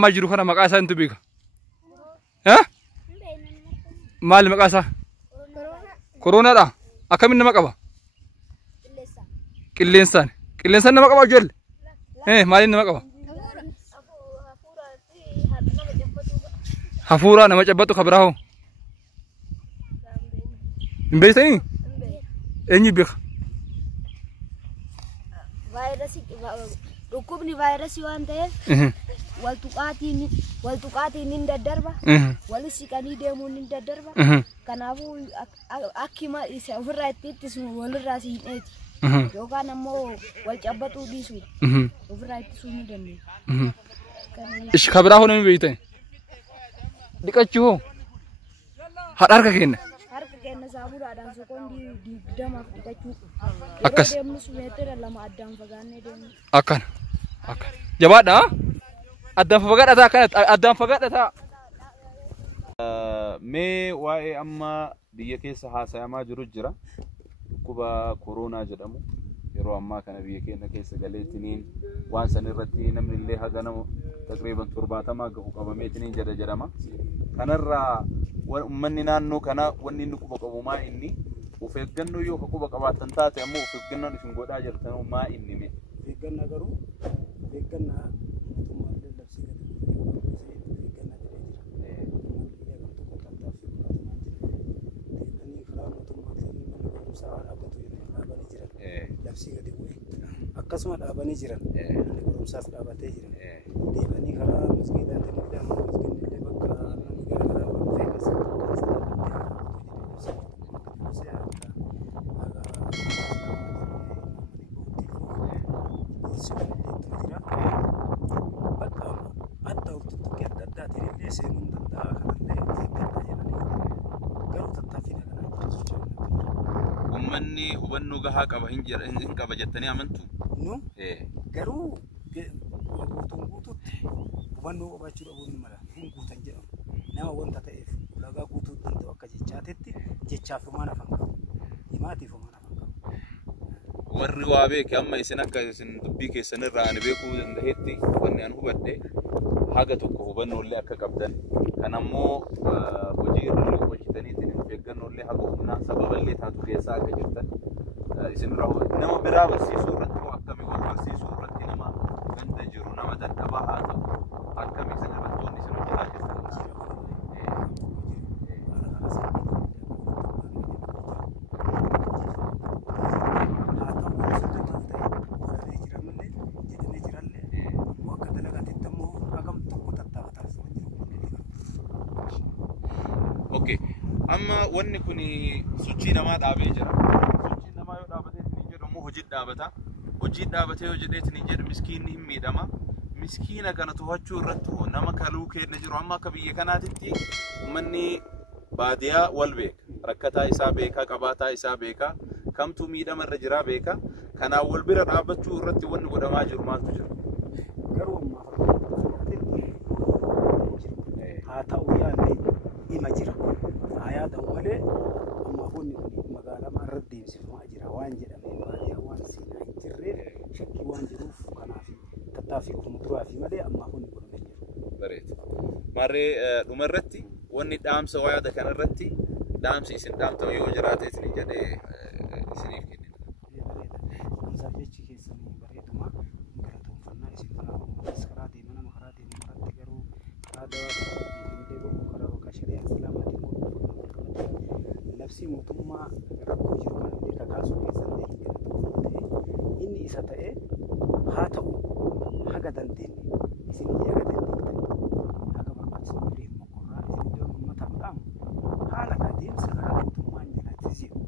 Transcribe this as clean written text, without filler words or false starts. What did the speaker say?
amma jiru kana maqaa isaa intu beeka? Maali maqaa isaa? Koroonaa dha. Akkamiin nama qaba? Qilleensaan. Qilleensaan nama qaba ijoollee? Maaliin nama qaba? Hafuura nama cabbattu kabiraaho. Hin beektanii? Eenyu beeka? Dhukkubni vaayirasii waan ta'eef waltuqaatiin hin daddarba. Walis siqanii deemuun hin daddarba. Kanaafuu akkuma isa ofirraa itti ittisu walirraa siin dheeti. Yookaan ammoo wal cabbatuu dhiisuu ofirraa ittisuu ni dandeenya. Ishi kabiraaho namni beektani? Dhiqachuu hoo? Haadha harka kenna. Harka kenna saamunaadhaan sekoondii 20 dhiqachuu. Akkas. Deemnus meetira 2 addaan fagaannee deemnu. Akkana. Akkana. Jabaadha. Addaan fagaadha akkana addaan fagaadha. Mee waa'ee amma biyya keessa haasayamaa jiru jira. Dhukkuba Koroonaa jedhamu. Yeroo ammaa kana biyya keenya keessa galeettiniin waan san irratti namni illee haga nama taqriban 70 gahu qabameetiniin jedhama. Kanarraa ummanni naannoo kana wanni inni quba qabu maa inni of eeggannoo yoo quba qabaatan taate ammoo of eeggannoon isin godhaa jirtan maa inni mee? Eeggannaa garuu eeggannaa mootummaallee labsii gadi akkasuma dhaabanii jiran barumsaas dhaabatee jiran deebanii karaa masgiidaatti mul'atan masgiidillee bakka namni garaagaraa waan feekas Ummanni hubannoo gahaa qaba hin qaba jettanii amantu? Nu garuu guutuutti hubannoo qabaachuu dhabuun mala hin guutan jedhamu nama wanta ta'eef ulaagaa guutuu danda'u akka jechaatetti jechaaf homaan afaan qabu himaatiif homaan afaan qabu. Warri waa beeke amma isin akka isin dubbii keessanirraa ani beekuu danda'etti wanni an hubadhe haga tokko hubannoolee akka qabdan kan ammoo hojii irra hojjetaniitiin of eeggannoolee haga humnaa sababallee taatu keessaa akka jirtan isinirraa nama biraa barsiisuu irratti akkamii wal barsiisuu irratti nama ganda jiru nama dadhabaa haa ta'u akkamii isin irratti wanni isin hojjetaa jirtan. Amma wanni kuni sochii namaa dhaabee jira. Sochii namaa yoo dhaabatee ni jedhamu hojii dhaabata. Hojii dhaabatee yoo jedheetti ni jedhu miskiinni hin miidhama. Miskiina kana to'achuu irratti nama kaluu kenna jiru amma akka biyya kanaatitti ummanni baadiyaa wal beeka. Rakkataa isaa beeka, qabaataa isaa beeka, kamtu miidhama irra jira beeka. Kanaan wal bira dhaabbachuu irratti wanni godhamaa jiru maaltu jira? Garuu haa ta'u yaadne ima jira. Hayaata malee amma honni magaalaa irra deemsifamaa jira waan jedhamee baay'ee waan siinaa hin jirreef shakkii waan jiruuf kanaaf tattaaffii ofuma duraa fi malee amma honni godhamee jiru. Bareeda. Marree dhumarratti wanni dhaamsa wayaada kanarratti dhaamsi isin dhaamta yoo jiraate isin jedhee isiniif kennina. Dhaamsaaf jechi keessanii bareeduma galatoomfannaa isin karaa karaa deeman nama karaa deeman irratti garuu karaa dawaa karaa bakka shari'aa islaamaatiin labsii mootummaa rakkoo jiru kan illee kakaasuu keessallee hin galatoomfatee inni isa ta'ee haa ta'u haga dandeenye isin haga dandeenye haga barbaachisu illee hin mokorraa isin iddoo ummataaf dhaamu haala adeemsa karaa mootummaan jalatti jiru.